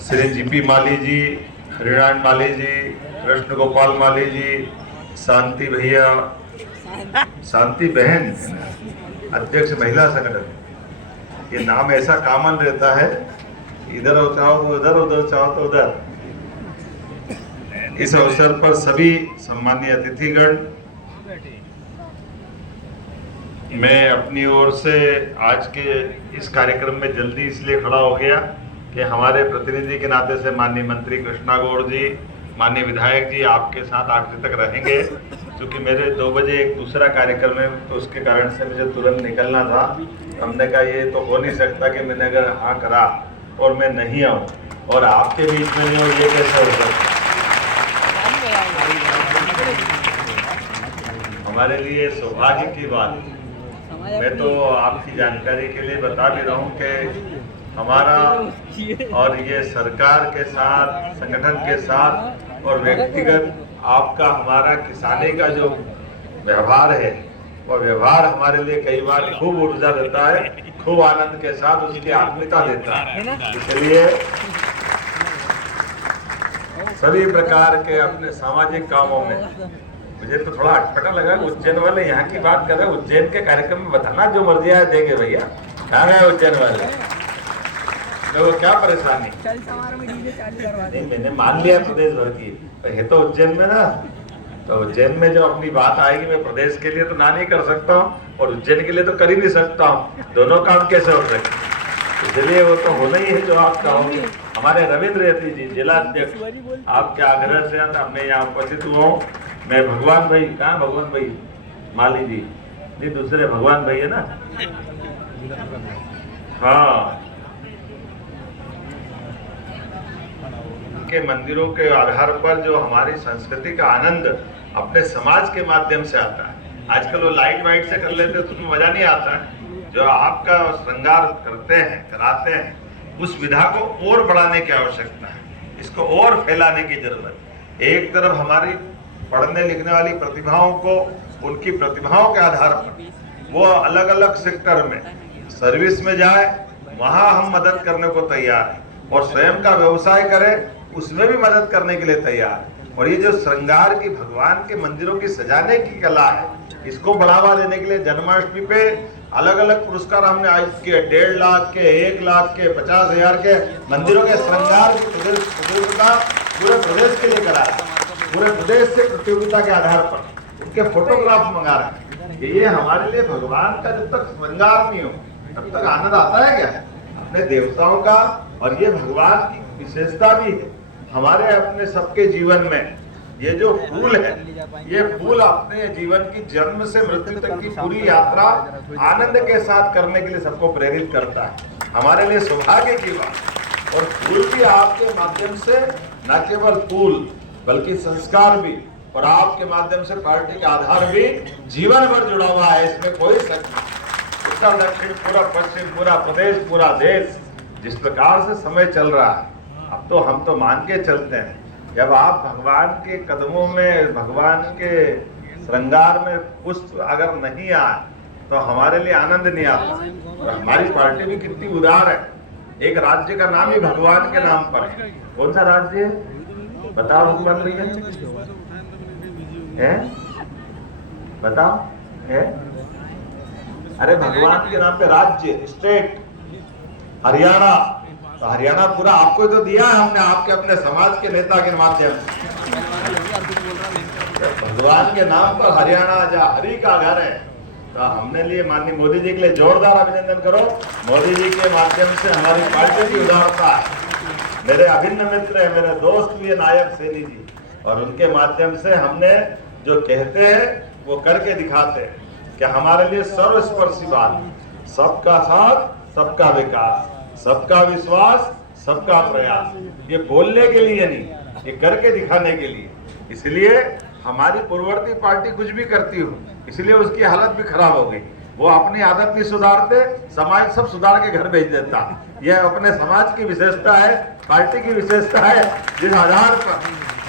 Shri GP माली जी, हरिनारायण माली जी, कृष्ण गोपाल माली जी, शांति भैया, शांति बहन अध्यक्ष महिला संगठन। ये नाम ऐसा कॉमन रहता है, इधर चाहो तो उधर, उधर चाहो तो उधर। इस अवसर पर सभी सम्मानीय अतिथिगण, मैं अपनी ओर से आज के इस कार्यक्रम में जल्दी इसलिए खड़ा हो गया कि हमारे प्रतिनिधि के नाते से माननीय मंत्री कृष्णा गौड़ जी, माननीय विधायक जी आपके साथ 8 बजे तक रहेंगे। क्योंकि मेरे 2 बजे एक दूसरा कार्यक्रम है, तो उसके कारण से मुझे तुरंत निकलना था। हमने कहा ये तो हो नहीं सकता कि मैंने अगर हाँ करा और मैं नहीं आऊँ और आपके बीच में नहीं हो, ये कैसे हो सकता। हमारे लिए सौभाग्य की बात। मैं तो आपकी जानकारी के लिए बता भी रहा हूँ कि हमारा और ये सरकार के साथ, संगठन के साथ और व्यक्तिगत आपका हमारा किसानी का जो व्यवहार है, वो व्यवहार हमारे लिए कई बार खूब ऊर्जा देता है, खूब आनंद के साथ उसकी आत्मीयता देता है। इसलिए सभी प्रकार के अपने सामाजिक कामों में मुझे तो थोड़ा अटपटा लगा। उज्जैन वाले यहाँ की बात कर रहे हैं, उज्जैन के कार्यक्रम में बताना जो मर्जी आए देंगे भैया। कहाँ गए उज्जैन वाले, तो क्या परेशानी नहीं, मैंने मान लिया प्रदेश भर की तो है तो उज्जैन में ना, तो उज्जैन में जो अपनी बात आएगी मैं प्रदेश के लिए तो ना नहीं कर सकता हूँ और उज्जैन के लिए तो कर ही नहीं सकता हूँ। दोनों काम कैसे हो सकते, इसलिए वो तो होना ही है जो आप कहोगे। हमारे रविंद्र यति जी, जिला अध्यक्ष, आपके आग्रह से मैं यहाँ उपस्थित हुआ हूँ। मैं भगवान भाई, कहाँ भगवान भाई माली जी, नहीं दूसरे भगवान भाई है ना, हाँ, के मंदिरों के आधार पर जो हमारी संस्कृति का आनंद अपने समाज के माध्यम से आता है। आजकल वो लाइट वाइट से कर लेते तो उसमें मजा नहीं आता है। जो आपका श्रृंगार करते हैं, कराते हैं, उस विधा को और बढ़ाने की आवश्यकता है, इसको और फैलाने की जरूरत है। एक तरफ हमारी पढ़ने लिखने वाली प्रतिभाओं को उनकी प्रतिभाओं के आधार पर वो अलग अलग सेक्टर में सर्विस में जाए, वहां हम मदद करने को तैयार हैं और स्वयं का व्यवसाय करें, उसमें भी मदद करने के लिए तैयार है। और ये जो श्रृंगार की भगवान के मंदिरों की सजाने की कला है, इसको बढ़ावा देने के लिए जन्माष्टमी पे अलग अलग पुरस्कार हमने आज के 1.5 लाख के, 1 लाख के, 50,000 के मंदिरों के श्रृंगार की प्रतियोगिता पूरे प्रदेश के लिए कराया। पूरे प्रदेश से प्रतियोगिता के आधार पर उनके फोटोग्राफ मंगा रहे हैं। ये हमारे लिए भगवान का जब तक श्रृंगार नहीं हो तब तक आनंद आता है क्या, अपने देवताओं का। और ये भगवान की विशेषता भी है हमारे अपने सबके जीवन में। ये जो फूल है, ये फूल अपने जीवन की जन्म से मृत्यु तक की पूरी यात्रा आनंद के साथ करने के लिए सबको प्रेरित करता है। हमारे लिए सौभाग्य की बात। और फूल भी आपके माध्यम से न केवल फूल बल्कि संस्कार भी, और आपके माध्यम से पार्टी का आधार भी जीवन भर जुड़ा हुआ है, इसमें कोई शक नहीं। उत्तर दक्षिण, पूरा पश्चिम, पूरा प्रदेश, पूरा देश जिस प्रकार से समय चल रहा है, अब तो हम तो मान के चलते हैं, जब आप भगवान के कदमों में, भगवान के श्रृंगार में पुष्प अगर नहीं आए तो हमारे लिए आनंद नहीं आता। और हमारी पार्टी भी कितनी उदार है। एक राज्य का नाम ही भगवान के नाम पर है। कौन सा राज्य है बताओ मुख्यमंत्री है, बताओ है? अरे भगवान के नाम पे राज्य, स्टेट हरियाणा। तो हरियाणा पूरा आपको तो दिया है हमने, आपके अपने समाज के नेता के माध्यम से। भगवान के नाम पर हरियाणा जहाँ हरि का घर है, तो हमने लिए माननीय मोदी जी के लिए जोरदार अभिनंदन करो। मोदी जी के माध्यम से हमारी पार्टी की उदारता है। मेरे अभिन्न मित्र है, मेरे दोस्त भी है नायक सैनी जी, और उनके माध्यम से हमने जो कहते हैं वो करके दिखाते हैं कि हमारे लिए सर्वस्पर्शी बात, सबका साथ, सबका विकास, सबका विश्वास, सबका प्रयास। ये बोलने के लिए नहीं, ये करके दिखाने के लिए। इसलिए हमारी पूर्ववर्ती पार्टी कुछ भी करती हो, इसलिए उसकी हालत भी खराब हो गई। वो अपनी आदत नहीं सुधारते, समाज सब सुधार के घर भेज देता। यह अपने समाज की विशेषता है, पार्टी की विशेषता है, जिस आधार पर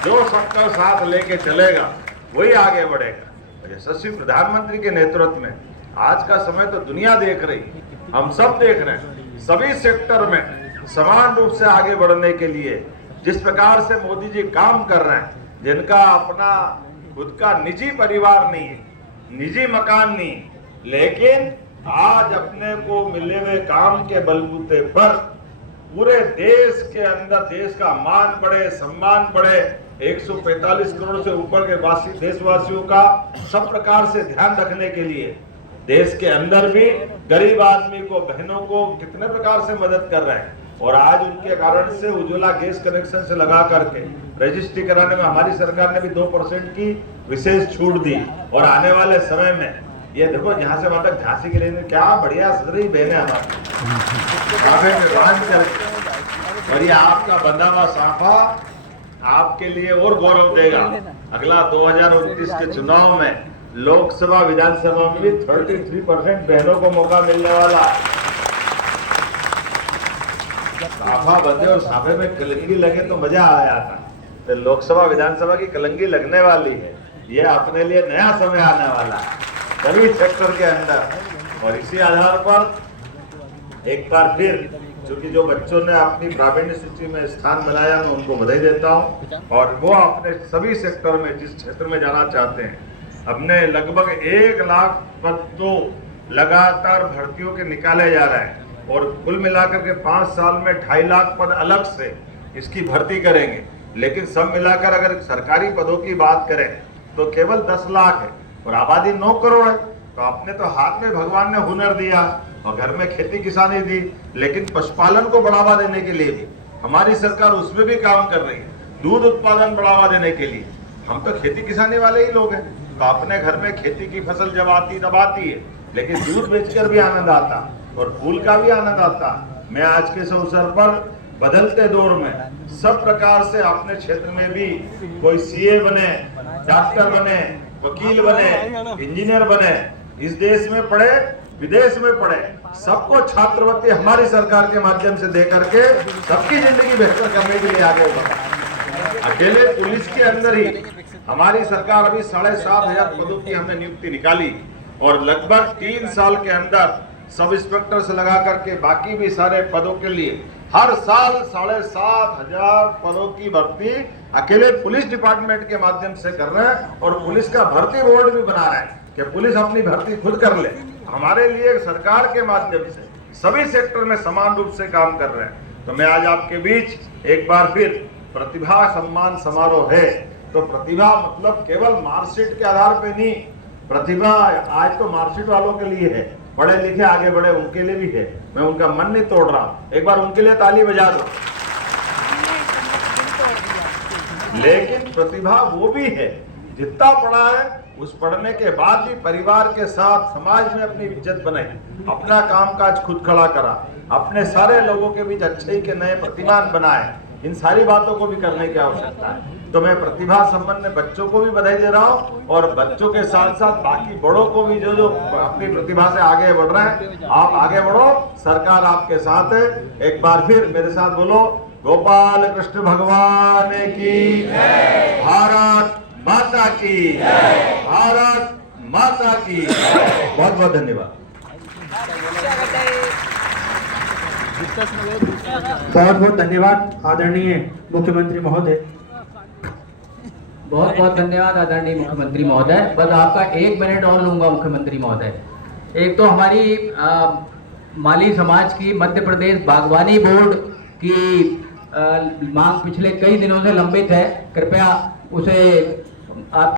जो सबका साथ लेके चलेगा वही आगे बढ़ेगा। यशस्वी प्रधानमंत्री के नेतृत्व में आज का समय तो दुनिया देख रही, हम सब देख रहे हैं, सभी सेक्टर में समान रूप से आगे बढ़ने के लिए जिस प्रकार से मोदी जी काम कर रहे हैं, जिनका अपना खुद का निजी परिवार नहीं है, निजी मकान नहीं, लेकिन आज अपने को मिले हुए काम के बलबूते पर पूरे देश के अंदर देश का मान बढ़े, सम्मान बढ़े, 145 करोड़ से ऊपर के देशवासियों का सब प्रकार से ध्यान रखने के लिए देश के अंदर भी गरीब आदमी को, बहनों को कितने प्रकार से मदद कर रहे हैं। और आज उनके कारण से उज्ज्वला गैस कनेक्शन से लगा करके रजिस्ट्री कराने में हमारी सरकार ने भी 2% की विशेष छूट दी। और आने वाले समय में ये देखो, जहां से वहां तक झांसी के लिए क्या बढ़िया सदरी बहने हमारी, और ये आपका बंधा हुआ साफा आपके लिए और गौरव देगा। अगला 2029 के चुनाव में लोकसभा विधानसभा में भी 33% बहनों को मौका मिलने वाला है। साफा बंधे और साफे में कलंगी लगे तो मजा आ जाता, तो लोकसभा विधानसभा की कलंगी लगने वाली है। ये अपने लिए नया समय आने वाला है सभी सेक्टर के अंदर। और इसी आधार पर एक बार फिर, क्योंकि जो बच्चों ने अपनी प्रावीण्य सूची में स्थान बनाया, मैं उनको बधाई देता हूं। और वो अपने सभी सेक्टर में जिस क्षेत्र में जाना चाहते हैं, हमने लगभग 1 लाख पद तो लगातार भर्तियों के निकाले जा रहे हैं। और कुल मिलाकर के 5 साल में 2.5 लाख पद अलग से इसकी भर्ती करेंगे। लेकिन सब मिलाकर अगर सरकारी पदों की बात करें तो केवल 10 लाख है और आबादी 9 करोड़ है। तो आपने तो हाथ में भगवान ने हुनर दिया और घर में खेती किसानी दी, लेकिन पशुपालन को बढ़ावा देने के लिए भी हमारी सरकार उसमें भी काम कर रही है। दूध उत्पादन बढ़ावा देने के लिए हम तो खेती किसानी वाले ही लोग हैं, तो अपने घर में खेती की फसल जब आती तब आती है, लेकिन दूध बेचकर भी आनंद आता और फूल का भी आनंद आता। मैं आज के इस अवसर पर बदलते दौर में सब प्रकार से अपने क्षेत्र में भी कोई सीए बने, डॉक्टर बने, वकील बने, इंजीनियर बने, इस देश में पढ़े, विदेश में पढ़े, सबको छात्रवृत्ति हमारी सरकार के माध्यम से दे करके सबकी जिंदगी बेहतर करने के लिए आगे बढ़ा। अकेले पुलिस के अंदर ही हमारी सरकार अभी 7,500 पदों की हमने नियुक्ति निकाली और लगभग 3 साल के अंदर सब इंस्पेक्टर से लगा करके बाकी भी सारे पदों के लिए हर साल 7,500 पदों की भर्ती अकेले पुलिस डिपार्टमेंट के माध्यम से कर रहे हैं। और पुलिस का भर्ती बोर्ड भी बना रहा है कि पुलिस अपनी भर्ती खुद कर ले। हमारे लिए सरकार के माध्यम से सभी सेक्टर में समान रूप से काम कर रहे हैं। तो मैं आज आपके बीच एक बार फिर प्रतिभा सम्मान समारोह है, तो प्रतिभा मतलब केवल मार्कशीट के आधार पे नहीं, प्रतिभा आज तो मार्कशीट वालों के लिए है, पढ़े लिखे आगे बढ़े उनके लिए भी है। मैं उनका मन नहीं तोड़ रहा हूं, एक बार उनके लिए ताली बजा दो। लेकिन प्रतिभा वो भी है जितना पढ़ा है, उस पढ़ने के बाद भी परिवार के साथ समाज में अपनी इज्जत बनाई, अपना कामकाज खुद खड़ा करा, अपने सारे लोगों के बीच अच्छे के नए प्रतिमान बनाए। इन सारी बातों को भी करने की आवश्यकता है। तो मैं प्रतिभा संपन्न बच्चों को भी बधाई दे रहा हूँ और बच्चों के साथ साथ बाकी बड़ों को भी जो अपनी प्रतिभा से आगे बढ़ रहे हैं, आप आगे बढ़ो, सरकार आपके साथ है। एक बार फिर मेरे साथ बोलो, गोपाल कृष्ण भगवान की, भारत माता की, भारत माता की। बहुत बहुत धन्यवाद। बहुत बहुत धन्यवाद आदरणीय मुख्यमंत्री महोदय। बहुत बहुत धन्यवाद आदरणीय मुख्यमंत्री महोदय। बस आपका 1 मिनट और लूंगा मुख्यमंत्री महोदय। एक तो हमारी माली समाज की मध्य प्रदेश बागवानी बोर्ड की मांग पिछले कई दिनों से लंबित है, कृपया उसे आप